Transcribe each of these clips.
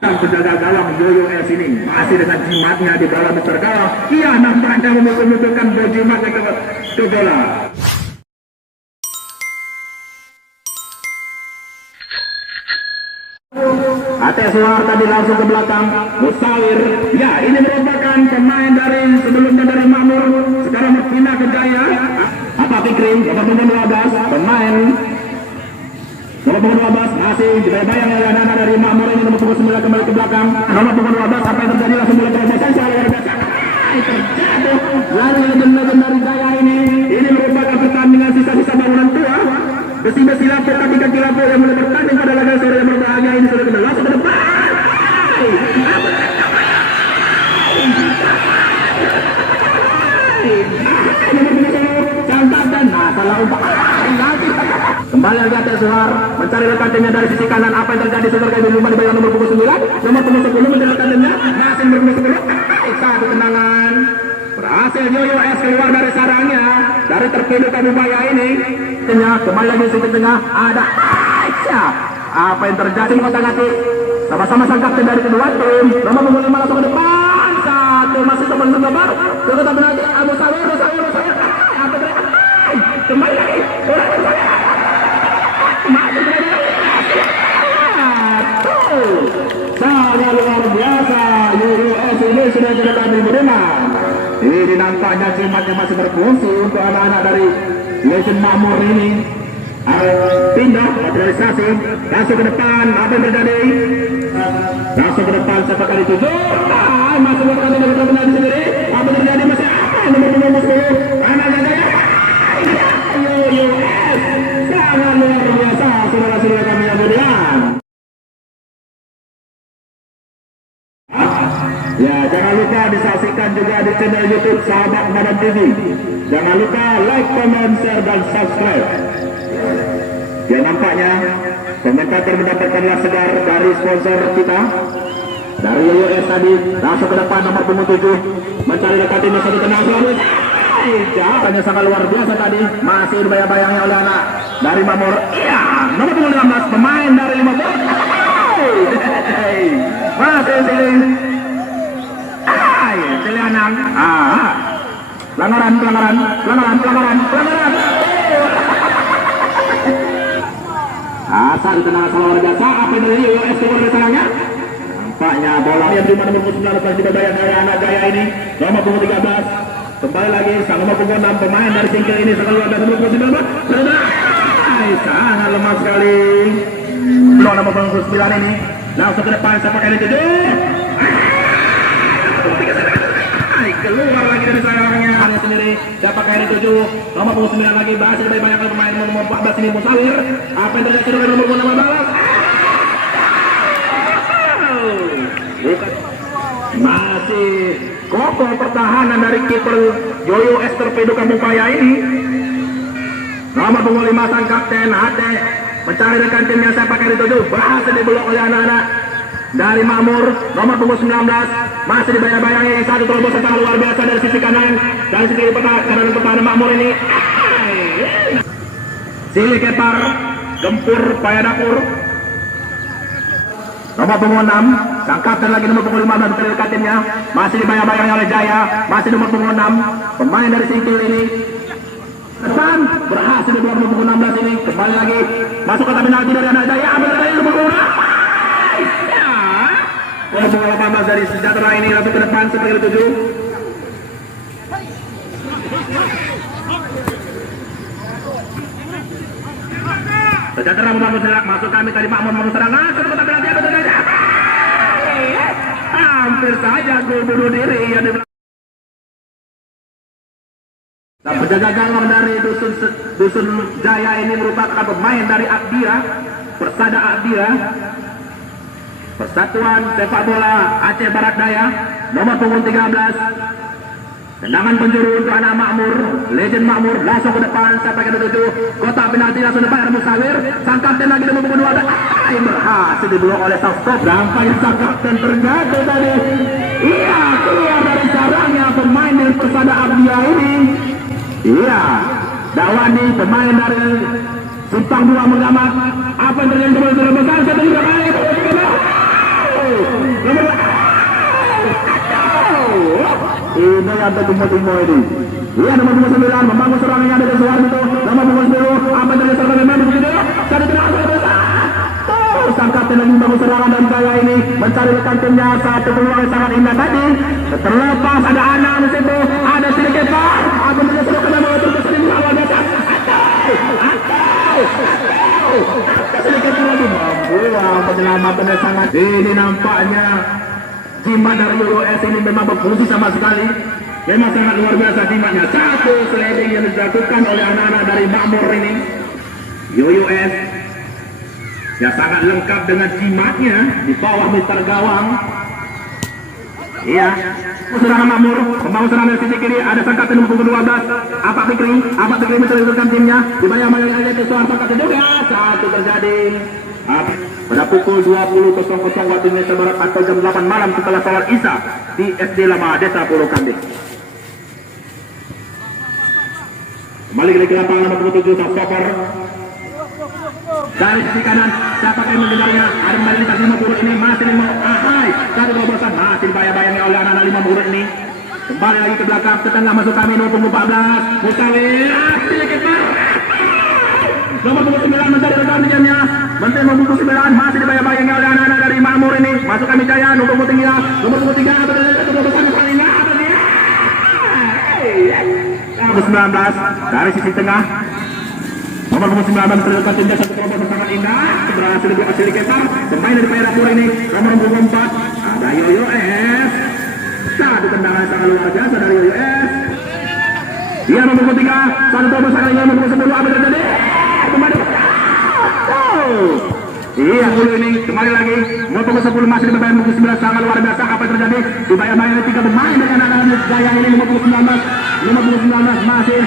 Dan penjaga gawang Yoyo S ini masih dengan jimatnya di dalam Mister Gawang. Ia nampaknya memukul-mukulkan jimatnya ke bola. Ate Suar tadi langsung ke belakang. Musawir, ya ini merupakan pemain dari sebelumnya dari Makmur, sekarang berpindah ke Jaya. Apa Fikri, nomor 12, pemain nomor 12 masih dibayang oleh anak-anak dari Makmur ini. Nomor 9 kembali ke belakang. Nomor 12 apa yang terjadi langsung mulai terjadi luar biasa. Terjatuh lari legenda dari Jaya ini. Ini merupakan pertandingan sisa-sisa bangunan tua. Besi-besi lapor, kaki-kaki lapor yang mulai bertanding pada laga sore yang berbahagia ini sudah kembali langsung ke depan. Kembali lagi Ate Suhar mencari rekannya dari sisi kanan. Apa yang terjadi sebenarnya di rumah di bayangan nomor punggung 9, nomor punggung 10 mencari rekannya masih nomor 10. Satu tendangan berhasil Yoyo S keluar dari sarangnya dari terpilih Kabupaya ini. Kembali lagi sisi tengah ada apa yang terjadi kaki sama-sama sang kapten dari kedua tim. Nomor punggung 5 langsung ke depan. Satu masih teman sebentar ke tapi lagi Abu Sawir apa kembali lagi sangat luar biasa. Yoyo S ini sudah tidak ada di rumah. Ini nampaknya jimatnya masih berfungsi untuk anak-anak dari Legend Makmur ini. Pindah materialisasi langsung ke depan. Apa yang terjadi? Langsung ke depan siapa kali itu? Masuk ke depan dari penalti sendiri. Apa yang terjadi? Masih apa? Nomor 10 anaknya Jaya. Yoyo S sangat luar biasa. Saudara-saudara kami yang muliaan. Ya, jangan lupa disaksikan juga di channel YouTube Sahabat Badan TV. Jangan lupa like, comment, share, dan subscribe. Ya, nampaknya komentator mendapatkanlah segar dari sponsor kita. Dari Yoyo S tadi, langsung ke depan nomor punggung 7. Mencari dekat tim satu tenang selalu. Jalannya sangat luar biasa tadi. Masih dibayang-bayangi oleh anak dari Makmur. Iya, nomor punggung 15, pemain dari Makmur. Masih sini. Anak. Pelanggaran. Asal di tengah salah luar biasa. Apa yang terjadi? Yoyo S keluar dari sarangnya. Nampaknya bola yang di mana nomor 19 dibayang dari anak Jaya ini. Nomor punggung 13. Kembali lagi sang nomor punggung 6 pemain dari Singkil ini sangat luar biasa. Nomor punggung 19. Sangat lemah sekali. Belum nomor punggung 9 ini. Langsung ke depan siapa kali itu? Keluar lagi dari sarangnya sendiri. Dapat kali 7. Nomor punggung 9 lagi berhasil dari banyak pemain nomor 14 ini Musawir. Apa yang terjadi dengan nomor 16? Masih kokoh pertahanan dari kiper Yoyo S Torpedo Kabupaya ini. Nomor punggung 5 sang kapten Ate mencari rekan timnya siapa kali 7. Berhasil diblok oleh anak-anak dari Makmur. Nomor punggung 19 masih dibayang-bayangi satu terobosan sangat luar biasa dari sisi kanan dari sisi kanan pertahanan Makmur ini. Sili Kepar gempur paya dapur. Nomor punggung 6 sang kapten lagi nomor punggung 15 mencari rekan timnya. Masih dibayang-bayangi oleh Jaya. Masih nomor punggung 6 pemain dari Singkil ini. Depan berhasil di nomor punggung 16 ini. Kembali lagi masuk ke penalti dari anak Jaya. Ambil dari nomor punggung 6. Nomor 18 dari Sejahtera ini langsung ke depan sebagai 7. Sejahtera membangun serangan, masuk kami tadi Makmur membangun serangan, satu kotak penalti apa terjadi? Hampir saja gol bunuh diri yang di dan penjaga gawang dari dusun Jaya ini merupakan pemain dari Abdira, Persada Abdira, Persatuan Sepak Bola Aceh Barat Daya. Nomor punggung 13. Tendangan penjuru untuk anak Makmur, Legend Makmur langsung ke depan sampai ke 7. Kotak penalti langsung depan Musawir. Sang kapten lagi nomor punggung 12. Berhasil diblok oleh sang stop. Nampaknya sang kapten terjatuh tadi. Iya, keluar dari sarangnya pemain dari Persada Abdira ini. Iya, Dawani pemain dari Simpang 2 Mengamat. Apa yang terjadi kembali besar satu juga kali. Nomor ini ada tunggu-tunggu ini. Iya, nomor 29 membangun serangannya dari Suharto. Nomor 10 apa dari serangan memang begitu. Satu tenang sang kapten lagi membangun serangan dan kaya ini mencari rekan timnya. Satu peluang yang sangat indah tadi. Terlepas ada anak di situ, ada sedikit pak. Apa benar sudah kena bawa terus ini awal datang. Sedikit lagi mampu. Penyelamatan yang sangat ini nampaknya. Jimat dari UUS ini memang berfungsi sama sekali. Memang sangat luar biasa jimatnya. Satu sliding yang dilakukan oleh anak-anak dari Makmur ini. UUS yang sangat lengkap dengan jimatnya di bawah Mister Gawang. Iya, serangan Makmur, membangun serangan dari sisi kiri. Ada sang kapten nomor 12, Apa Fikri menceritakan timnya. Dibayar oleh Suharto kapten juga. Satu terjadi. Pada pukul 20.00 waktu Indonesia Barat atau jam 8 malam setelah salat Isya di SD Lama Desa Pulau Kambing. Kembali ke lapangan nomor 7 Sokor. Dari sisi kanan, siapa yang mendengarnya? Ada kembali di 50 ini masih 5. Ahai, dari bobosan masih dibayang-bayangi oleh anak-anak 50 ini. Kembali lagi ke belakang, ke tengah masuk kami nomor 14. Mustawir, sedikit nomor 29 mencari rekan timnya. Menteri nomor 29 masih dibayang-bayangi oleh anak-anak dari Makmur ini. Masuk kami Jaya, nomor 3. Nomor 3 apa dia? Nomor 19 dari sisi tengah. Nomor 19 mencari timnya satu kelompok sangat indah. Berhasil sedikit pemain dari Perapur ini. Nomor 4 ada UUS. Satu tendangan sangat luar biasa dari UUS. Dia nomor 3 satu terobosan kali nomor 10 apa terjadi? Iya, ini kembali lagi. Nomor 10 masih dibayar nomor 9 sangat luar biasa. Apa yang terjadi? Dibayar-bayar 3 pemain dari anak-anak Jaya ini nomor 19 masih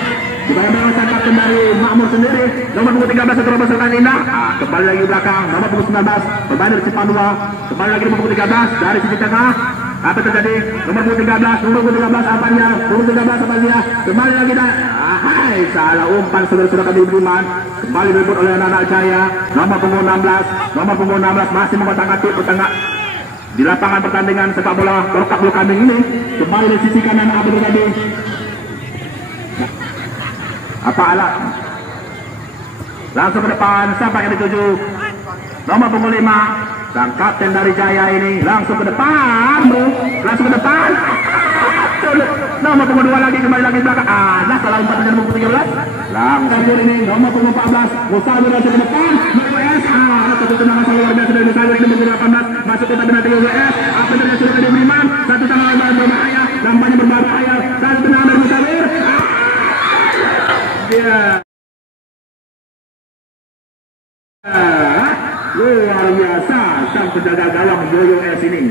dibayar-bayar sang kapten dari Makmur sendiri. Nomor 13 terobosan kali indah. Kembali lagi belakang. Nomor 19 pemain dari Cipandua. Kembali lagi nomor 13 dari sisi tengah. Apa terjadi? Nomor 13 apanya? Nomor 13 apanya? Kembali lagi dah. Hai, salah umpan saudara-saudara kami beriman. Kembali direbut oleh anak-anak Jaya. Nomor punggung 16 masih mengotak-atik pertengah di lapangan pertandingan sepak bola Lokak Pulau Kambing ini. Kembali di sisi kanan apa terjadi? Apa alat? Langsung ke depan, siapa yang dituju? Nomor punggung 5. Sang kapten dari Jaya ini langsung ke depan, bro. Langsung ke depan. Nomor punggung 2 lagi, kembali lagi belakang. Nah, salah umpan dengan nomor 13. Langsung ini nomor punggung 14. Mustawir langsung ke depan. UUS. Satu tendangan sangat luar biasa dari Mustawir ini punggung 18. Masuk ke tabungan UUS. Apa yang sudah diberiman? Satu tendangan berbahaya. Nampaknya berbahaya. Satu tendangan dari Mustawir. Dia. Luar biasa sang penjaga gawang UUS ini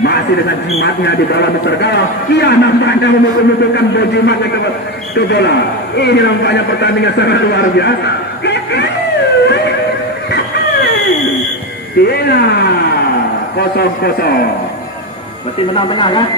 masih dengan jimatnya di dalam Mister Gawang. Ia nampaknya memukul-mukulkan jimatnya ke bola. Ini nampaknya pertandingan sangat luar biasa. Iya, 0-0. Berarti menang-menang kan?